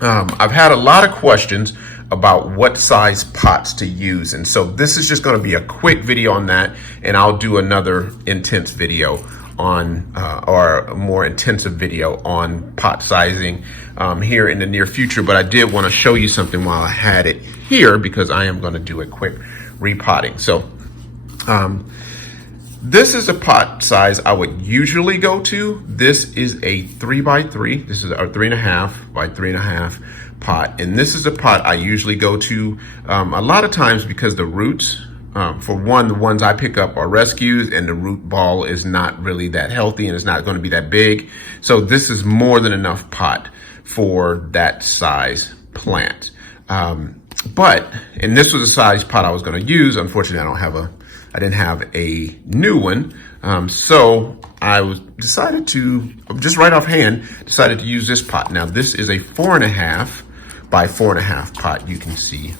I've had a lot of questions about what size pots to use, and so this is just going to be a quick video on that, and I'll do another intense video on or a more intensive video on pot sizing here in the near future. But I did want to show you something while I had it here, because I am going to do a quick repotting. So this is a pot size I would usually go to. This is a 3x3. This is a 3.5 by 3.5 pot. And this is a pot I usually go to a lot of times because the roots, for one, the ones I pick up are rescues, and the root ball is not really that healthy and it's not going to be that big. So this is more than enough pot for that size plant. And this was a size pot I was going to use. Unfortunately, I didn't have a new one. So I decided to, just right offhand, decided to use this pot. Now this is a 4.5 by 4.5 pot. You can see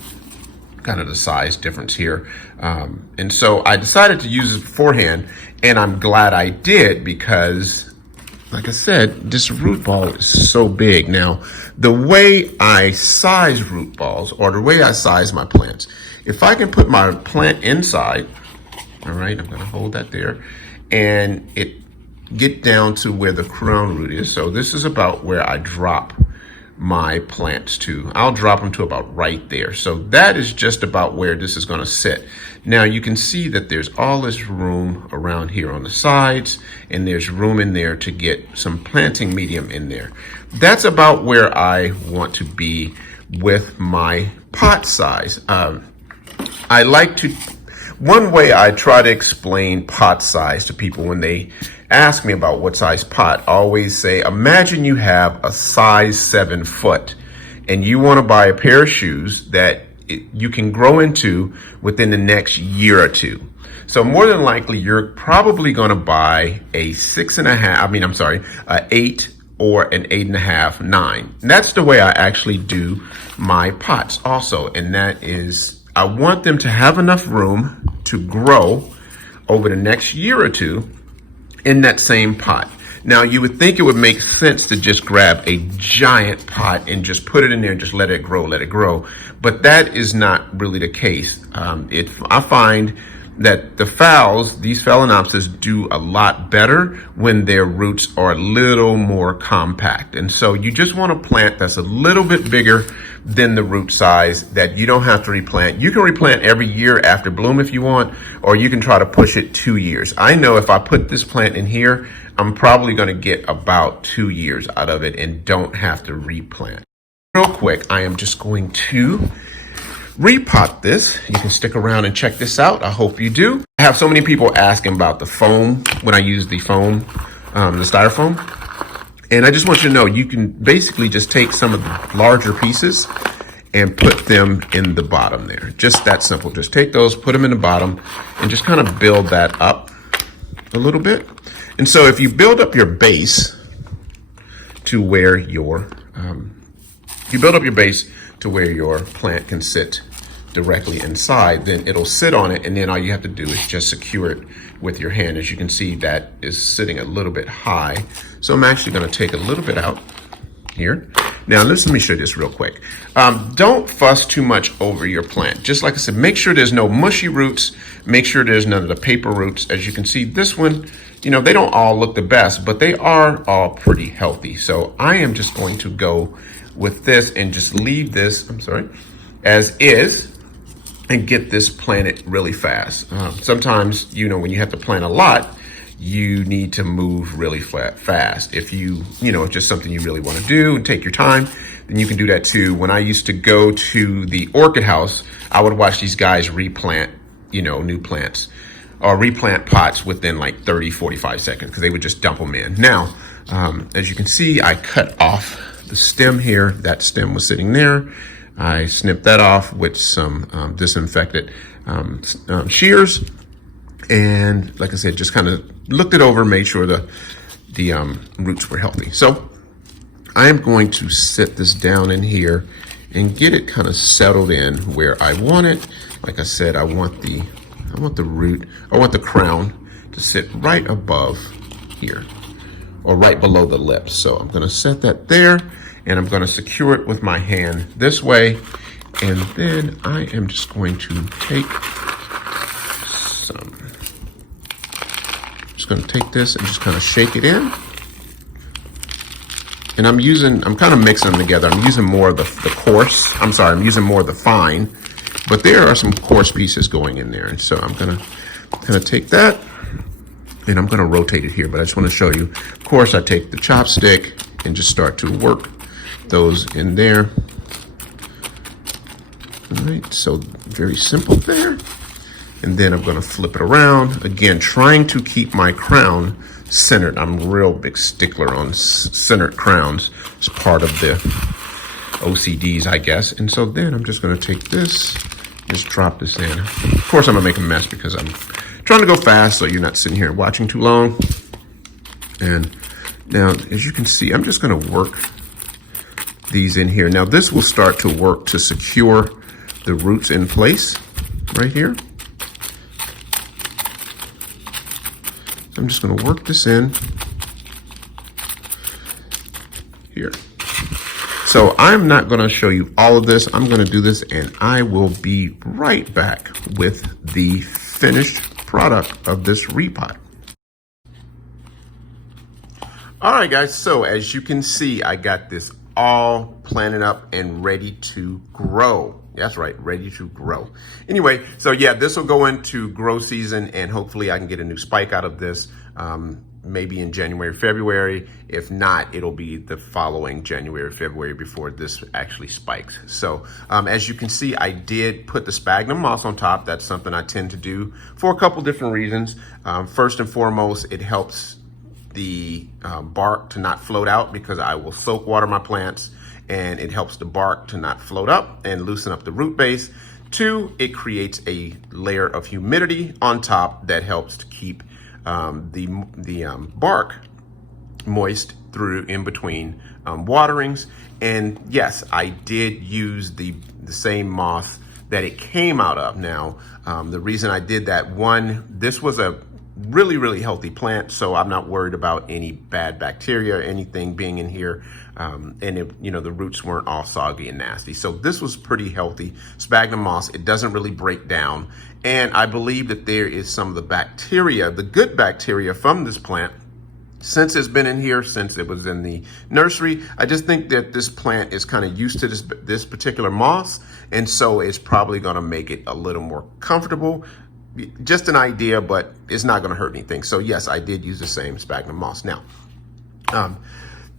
kind of the size difference here. And so I decided to use it beforehand, and I'm glad I did, because like I said, this root ball is so big. Now, the way I size root balls, or the way I size my plants, if I can put my plant inside, all right, I'm gonna hold that there, and it get down to where the crown root is. So this is about where I drop my plants to. I'll drop them to about right there. So that is just about where this is gonna sit. Now you can see that there's all this room around here on the sides, and there's room in there to get some planting medium in there. That's about where I want to be with my pot size. One way I try to explain pot size to people when they ask me about what size pot, I always say, imagine you have a size 7 foot and you want to buy a pair of shoes that you can grow into within the next year or two. So more than likely, you're probably going to buy a 8 or an 8.5, 9. And that's the way I actually do my pots also. And that is, I want them to have enough room to grow over the next year or two in that same pot. Now, you would think it would make sense to just grab a giant pot and just put it in there and just let it grow. But that is not really the case. I find that the Phals, these Phalaenopsis, do a lot better when their roots are a little more compact. And so you just want a plant that's a little bit bigger than the root size, that you don't have to replant. You can replant every year after bloom if you want, or you can try to push it 2 years. I know if I put this plant in here, I'm probably gonna get about 2 years out of it and don't have to replant. Real quick, I am just going to repot this. You can stick around and check this out. I hope you do. I have so many people asking about the foam when I use the foam, the styrofoam. And I just want you to know, you can basically just take some of the larger pieces and put them in the bottom there. Just that simple. Just take those, put them in the bottom, and just kind of build that up a little bit. And so if you build up your base to where your, plant can sit directly inside, then it'll sit on it, and then all you have to do is just secure it with your hand. As you can see, that is sitting a little bit high. So I'm actually gonna take a little bit out here. Now, let me show you this real quick. Don't fuss too much over your plant. Just like I said, make sure there's no mushy roots. Make sure there's none of the paper roots. As you can see, this one, they don't all look the best, but they are all pretty healthy. So I am just going to go with this and just leave this, as is, and get this planted really fast. Sometimes, when you have to plant a lot, you need to move really fast. If it's just something you really want to do and take your time, then you can do that too. When I used to go to the orchid house, I would watch these guys replant, new plants, or replant pots within like 30, 45 seconds, because they would just dump them in. Now, as you can see, I cut off the stem here. That stem was sitting there. I snipped that off with some disinfected shears. And like I said, just kind of looked it over, made sure the roots were healthy. So I am going to set this down in here and get it kind of settled in where I want it. Like I said, I want the crown to sit right above here, or right below the lips. So I'm gonna set that there, and I'm gonna secure it with my hand this way. And then I am just going to take some, just gonna take this and just kind of shake it in. And I'm kind of mixing them together. I'm using more of the coarse, I'm using more of the fine, but there are some coarse pieces going in there. And so I'm gonna kind of take that and I'm gonna rotate it here, but I just wanna show you. Of course, I take the chopstick and just start to work those in there. All right, so very simple there. And then I'm gonna flip it around. Again, trying to keep my crown centered. I'm a real big stickler on centered crowns. It's part of the OCDs, I guess. And so then I'm just gonna take this, just drop this in. Of course, I'm gonna make a mess because I'm trying to go fast so you're not sitting here watching too long. And now, as you can see, I'm just gonna work these in here. Now this will start to work to secure the roots in place right here. I'm just gonna work this in here. So I'm not gonna show you all of this. I'm gonna do this and I will be right back with the finished product of this repot. All right, guys, so as you can see, I got this all planted up and ready to grow. That's right, ready to grow. Anyway, so yeah, this will go into grow season and hopefully I can get a new spike out of this maybe in January, February. If not, it'll be the following January, February before this actually spikes. So as you can see, I did put the sphagnum moss on top. That's something I tend to do for a couple different reasons. First and foremost, it helps the bark to not float out because I will soak water my plants, and it helps the bark to not float up and loosen up the root base. Two, it creates a layer of humidity on top that helps to keep the bark moist through in between waterings. And yes, I did use the same moss that it came out of. Now, the reason I did that, one, this was a really healthy plant, so I'm not worried about any bad bacteria or anything being in here. And it, the roots weren't all soggy and nasty. So this was pretty healthy. Sphagnum moss, it doesn't really break down. And I believe that there is some of the bacteria, the good bacteria from this plant, since it's been in here, since it was in the nursery. I just think that this plant is kind of used to this particular moss. And so it's probably gonna make it a little more comfortable. Just an idea, but it's not going to hurt anything. So yes, I did use the same sphagnum moss. Now,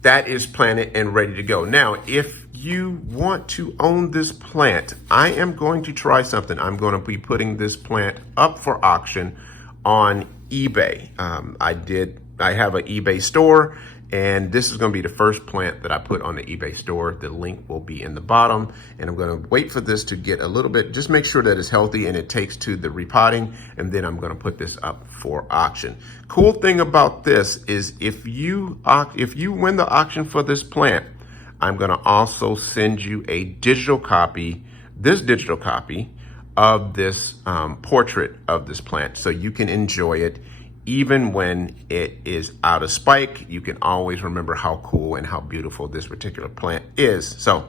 that is planted and ready to go. Now, if you want to own this plant, I am going to try something. I'm going to be putting this plant up for auction on eBay. I have an eBay store, and this is going to be the first plant that I put on the eBay store. The link will be in the bottom, and I'm going to wait for this to get a little bit, just make sure that it's healthy and it takes to the repotting, and then I'm going to put this up for auction. Cool thing about this is if you win the auction for this plant, I'm going to also send you a digital copy, this digital copy of this portrait of this plant, so you can enjoy it. Even when it is out of spike, you can always remember how cool and how beautiful this particular plant is. So,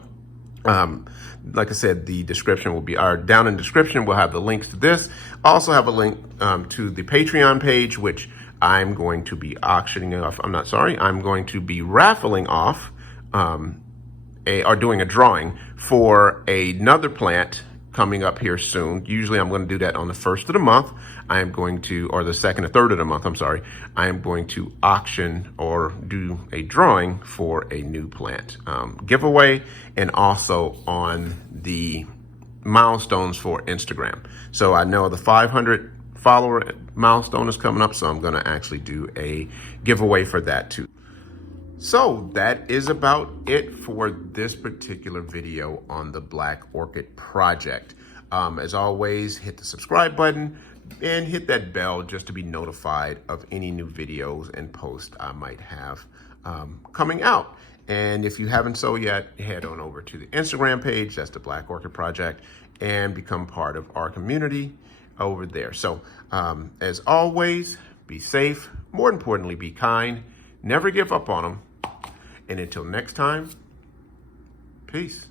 like I said, the description will be, down in the description, we'll have the links to this. Also have a link to the Patreon page, which I'm going to be auctioning off. I'm going to be raffling off, or doing a drawing for another plant coming up here soon. Usually I'm going to do that on the 1st of the month. I am going to, or the 2nd or 3rd of the month, I am going to auction or do a drawing for a new plant giveaway, and also on the milestones for Instagram. So I know the 500 follower milestone is coming up, so I'm going to actually do a giveaway for that too. So that is about it for this particular video on the Black Orchid project. As always, hit the subscribe button and hit that bell just to be notified of any new videos and posts I might have coming out. And if you haven't so yet, head on over to the Instagram page, that's the Black Orchid Project, and become part of our community over there. So as always, be safe, more importantly, be kind. Never give up on them. And until next time, peace.